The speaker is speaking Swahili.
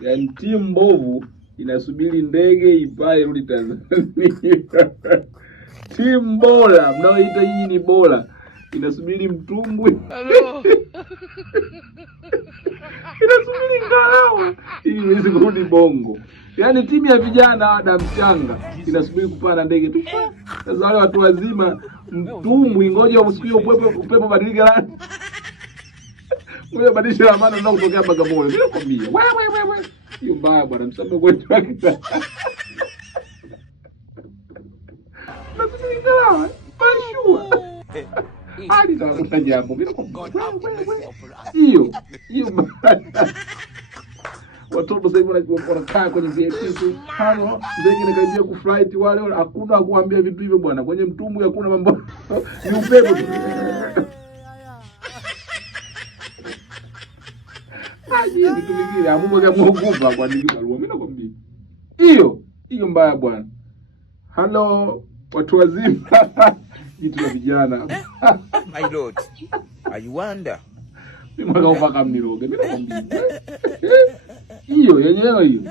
Yaani timu mbovu inasubiri ndege ipae rudi Tanzania. Timu bora mnaoita nyinyi ni bora inasubiri mtumbwi. Inasubiri ngalawa ili iweze kurudi Bongo. Yaani timu ya vijana ada mchanga inasubiri kupanda ndege tu. Sasa wale watu wazima mtumbwi ngoja usikie upepo badilika rangi. Wewe badilisha ramani ndio kutokea Bagamoyo. Mimi nakwambia. Wewe. Hiyo mbaya bwana, msame kwetu wake. Nasubiri ngalawa. Pashua. Hadi tafuta jambo. Mimi nakwambia. Hiyo. Watoto sasa hivi wanakaa kwenye VIP tu. Hano, ndege inakaribia kuflight wale hakuna kuambia vitu hivyo bwana. Kwenye mtumbwi hakuna mambo. Ni upepo tu. Aje vitu vingine amumo vya kuogopa kwa nini barua. Mimi nakwambia. Hiyo mbaya bwana. Hello watu wazima. Jitu la vijana. My lord. I wonder. Mimi mwaka mpaka mniroge. Mimi nakwambia. Hiyo yenyewe hiyo.